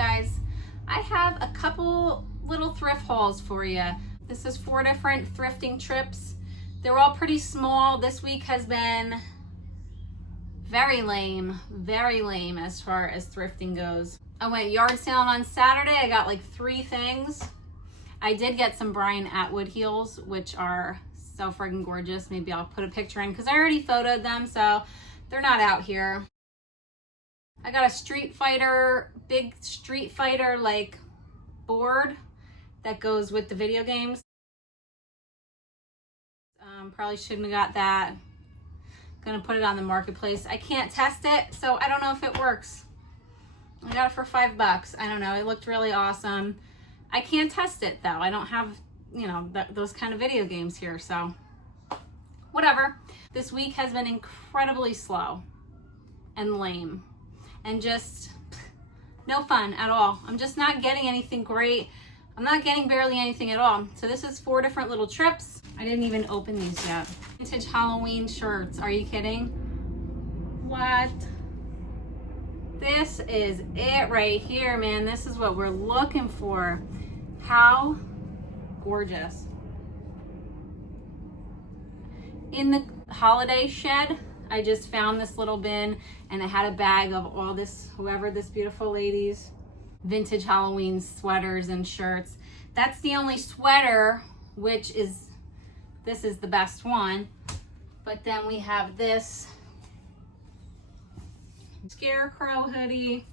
guys? I have a couple little thrift hauls for you. This is 4 different thrifting trips. They're all pretty small. This week has been very lame as far as thrifting goes. I went yard sailing on Saturday. I got like 3 things. I did get some Brian Atwood heels, which are so friggin' gorgeous. Maybe I'll put a picture in because I already photoed them, so they're not out here. I got a Street Fighter, big Street Fighter like board that goes with the video games. Probably shouldn't have got that. Gonna put it on the marketplace. I can't test it, so I don't know if it works. I got it for $5. I don't know, it looked really awesome. I can't test it though. I don't have, you know, those kind of video games here, so whatever. This week has been incredibly slow and lame and just no fun at all. I'm just not getting anything great. I'm not getting barely anything at all. So this is 4 different little trips. I didn't even open these yet. Vintage Halloween shirts. Are you kidding? What? This is it right here, man. This is what we're looking for. How gorgeous. In the holiday shed, I just found this little bin and it had a bag of all this, whoever this beautiful lady's vintage Halloween sweaters and shirts. That's the only sweater, which is, this is the best one. But then we have this scarecrow hoodie,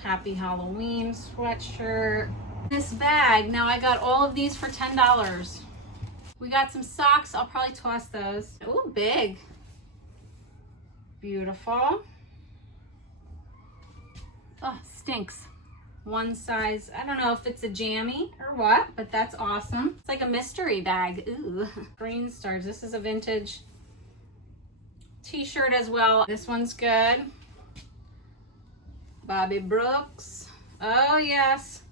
happy Halloween sweatshirt. This bag, now I got all of these for $10. We got some socks, I'll probably toss those. Ooh, big. Beautiful. Oh, stinks. One size, I don't know if it's a jammy or what, but that's awesome. It's like a mystery bag. Ooh, green stars. This is a vintage t-shirt as well. This one's good. Bobby Brooks. Oh yes,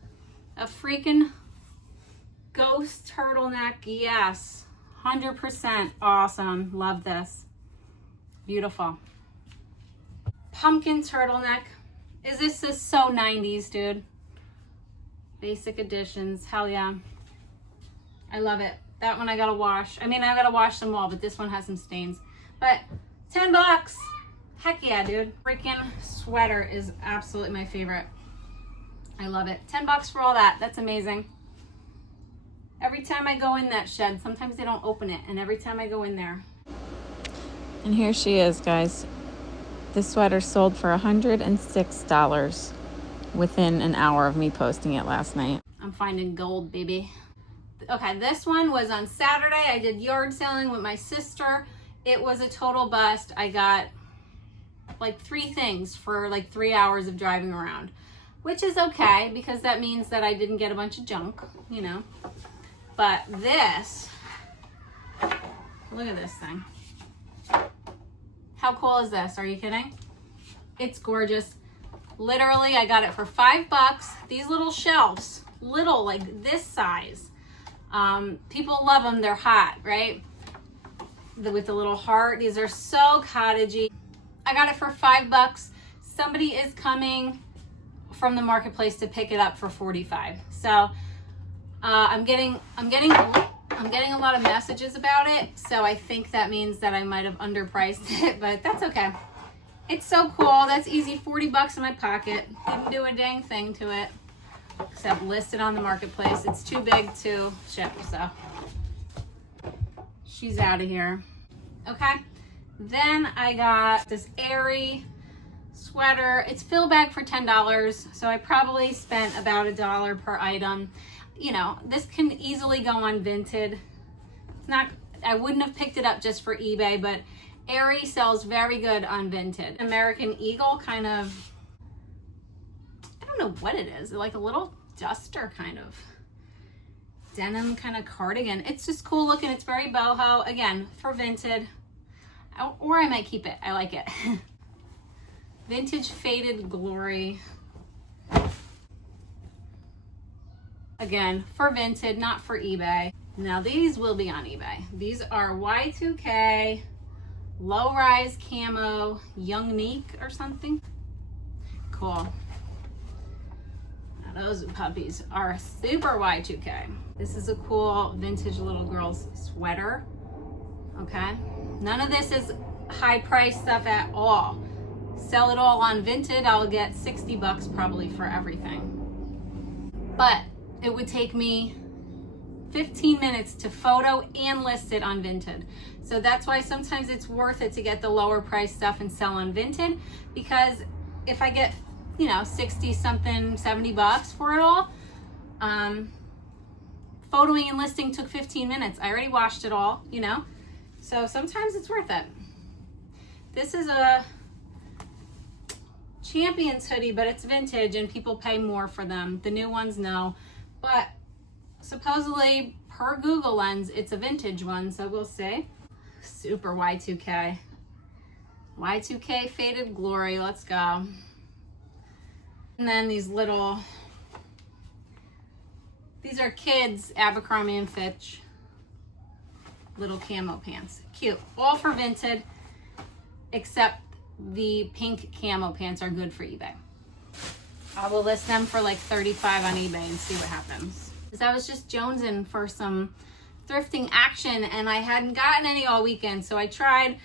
a freaking ghost turtleneck. Yes, 100% awesome. Love this. Beautiful. Pumpkin turtleneck. This is so 90s, dude. Basic editions. Hell yeah. I love it. That one I gotta wash. I mean, I gotta wash them all, but this one has some stains. But $10. Heck yeah, dude. Freaking sweater is absolutely my favorite. I love it. $10 for all that. That's amazing. Every time I go in that shed, sometimes they don't open it, and every time I go in there. And here she is, guys. This sweater sold for $106 within an hour of me posting it last night. I'm finding gold, baby. Okay, this one was on Saturday. I did yard sailing with my sister. It was a total bust. I got like 3 things for like 3 hours of driving around, which is okay because that means that I didn't get a bunch of junk, you know. But this, look at this thing. How cool is this? Are you kidding? It's gorgeous. Literally, I got it for $5. These little shelves, little, like this size. People love them. They're hot, right? With the little heart. These are so cottagey. I got it for $5. Somebody is coming from the marketplace to pick it up for $45. So I'm getting a lot of messages about it, so I think that means that I might have underpriced it, but that's okay. It's so cool. That's easy. $40 in my pocket. Didn't do a dang thing to it, except list it on the marketplace. It's too big to ship, so she's out of here. Okay. Then I got this airy sweater. It's fill bag for $10, so I probably spent about $1 per item. You know, this can easily go on Vinted. It's not, I wouldn't have picked it up just for eBay, but Aerie sells very good on Vinted. American Eagle kind of, I don't know what it is, like a little duster kind of denim kind of cardigan. It's just cool looking. It's very boho. Again, for Vinted, or I might keep it. I like it. Vintage Faded Glory. Again, for Vinted, not for eBay. Now these will be on eBay. These are Y2K low-rise camo Young Neek or something. Cool. Those puppies are super Y2K. This is a cool vintage little girl's sweater. Okay. None of this is high price stuff at all. Sell it all on Vinted. I'll get 60 bucks probably for everything. But it would take me 15 minutes to photo and list it on Vinted. So that's why sometimes it's worth it to get the lower price stuff and sell on Vinted, because if I get, 60 something, 70 bucks for it all, photoing and listing took 15 minutes. I already washed it all, so sometimes it's worth it. This is a Champions hoodie, but it's vintage and people pay more for them. The new ones, no. But supposedly, per Google Lens, it's a vintage one, so we'll see. Super Y2K. Y2K faded glory, let's go. And then these are kids' Abercrombie and Fitch little camo pants. Cute. All for Vinted, except the pink camo pants are good for eBay. I will list them for like 35 on eBay and see what happens. Because I was just jonesing for some thrifting action and I hadn't gotten any all weekend, so I tried.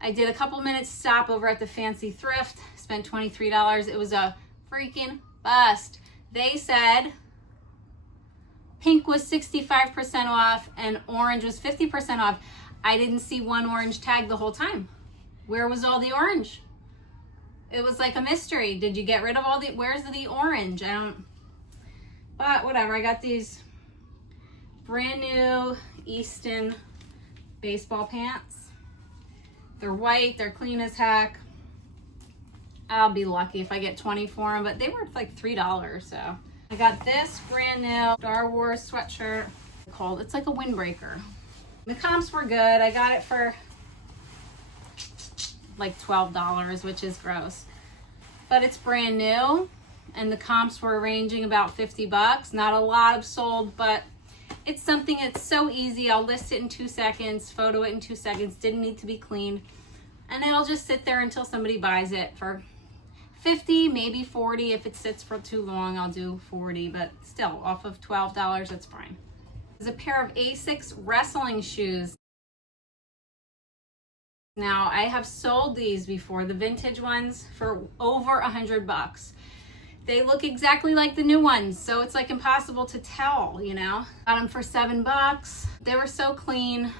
I did a couple minutes stop over at the fancy Thrift, spent $23. It was a freaking bust. They said pink was 65% off and orange was 50% off. I didn't see one orange tag the whole time. Where was all the orange? It was like a mystery. Did you get rid of where's the orange? But whatever. I got these brand new Easton baseball pants. They're white, they're clean as heck. I'll be lucky if I get 20 for them, but they were like $3, so. I got this brand new Star Wars sweatshirt. It's like a windbreaker. The comps were good. I got it for like $12, which is gross. But it's brand new, and the comps were ranging about 50 bucks. Not a lot of sold, but it's something that's so easy. I'll list it in 2 seconds, photo it in 2 seconds, didn't need to be cleaned. And it'll just sit there until somebody buys it for 50, maybe 40. If it sits for too long, I'll do 40, but still, off of $12, that's fine. There's a pair of Asics wrestling shoes. Now, I have sold these before, the vintage ones, for over 100 bucks. They look exactly like the new ones, so it's like impossible to tell, Got them for 7 bucks. They were so clean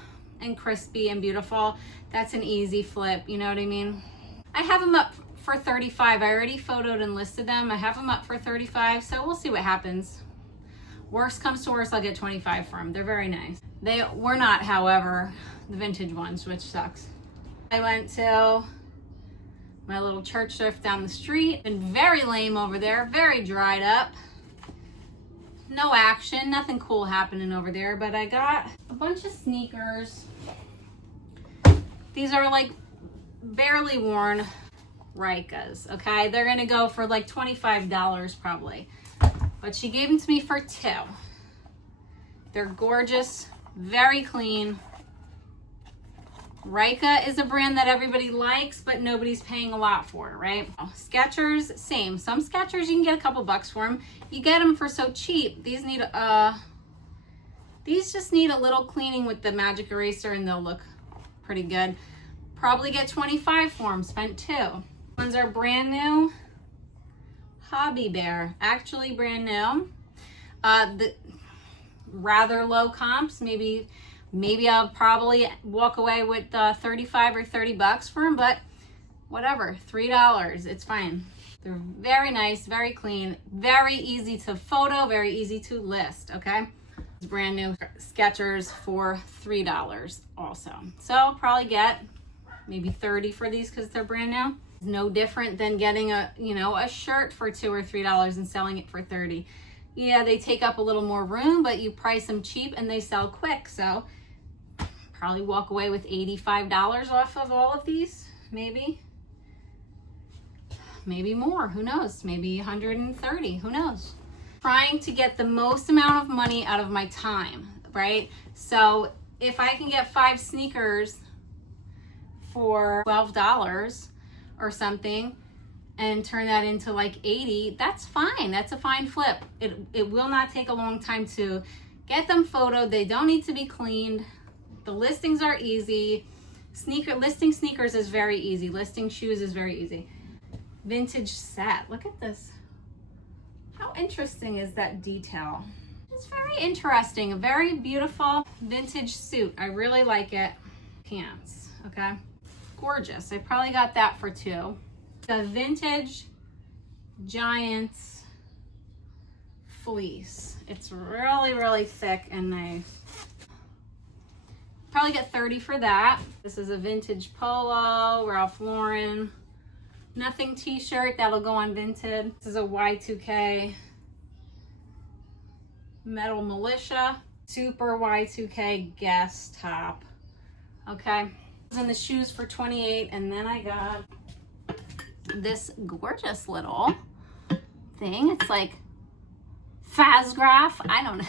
and crispy and beautiful. That's an easy flip, you know what I mean? I have them up for 35. I already photoed and listed them. I have them up for 35, so we'll see what happens. Worst comes to worst, I'll get 25 for them. They're very nice. They were not, however, the vintage ones, which sucks. I went to my little church thrift down the street. Been very lame over there, very dried up. No action, nothing cool happening over there, but I got a bunch of sneakers. These are like barely worn Rikas, okay? They're gonna go for like $25 probably. But she gave them to me for 2. They're gorgeous, very clean. Rika is a brand that everybody likes, but nobody's paying a lot for, right? Skechers, same. Some Skechers you can get a couple bucks for them. You get them for so cheap. These just need a little cleaning with the magic eraser and they'll look pretty good. Probably get 25 for them, spent 2. Ones are brand new. Hobby Bear, actually brand new. The rather low comps, maybe I'll probably walk away with 35 or 30 bucks for them, but whatever, $3, it's fine. They're very nice, very clean, very easy to photo, very easy to list, okay? It's brand new Skechers for $3 also. So I'll probably get maybe 30 for these because they're brand new. It's no different than getting a shirt for $2 or $3 and selling it for 30. Yeah, they take up a little more room, but you price them cheap and they sell quick, so probably walk away with $85 off of all of these, maybe more, who knows, maybe 130, who knows. Trying to get the most amount of money out of my time, right? So if I can get 5 sneakers for $12 or something, and turn that into like 80, that's fine. That's a fine flip. It will not take a long time to get them photoed. They don't need to be cleaned. The listings are easy. Listing sneakers is very easy. Listing shoes is very easy. Vintage set. Look at this. How interesting is that detail? It's very interesting. A very beautiful vintage suit. I really like it. Pants, okay? Gorgeous. I probably got that for $2. The vintage Giants fleece. It's really, really thick and nice. Probably get $30 for that. This is a vintage polo, Ralph Lauren. Nothing t-shirt, that'll go on Vinted. This is a Y2K Metal Militia, super Y2K Guess top. Okay, and the shoes for $28, and then I got this gorgeous little thing. It's like Fazgraph, I don't know.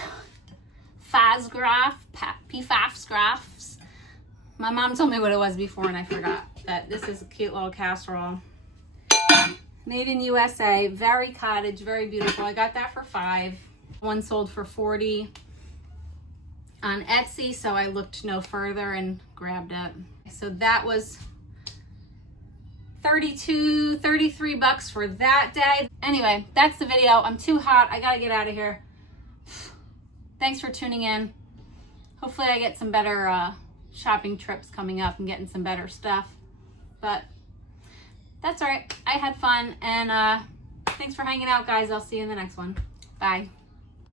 Fazgraph, PFAFsgraphs. My mom told me what it was before and I forgot that this is a cute little casserole. Made in USA, very cottage, very beautiful. I got that for $5. One sold for $40 on Etsy, so I looked no further and grabbed it. So that was $33 for that day. Anyway, that's the video. I'm too hot. I gotta get out of here. Thanks for tuning in. Hopefully I get some better shopping trips coming up and getting some better stuff. But that's all right. I had fun, and thanks for hanging out, guys. I'll see you in the next one. Bye.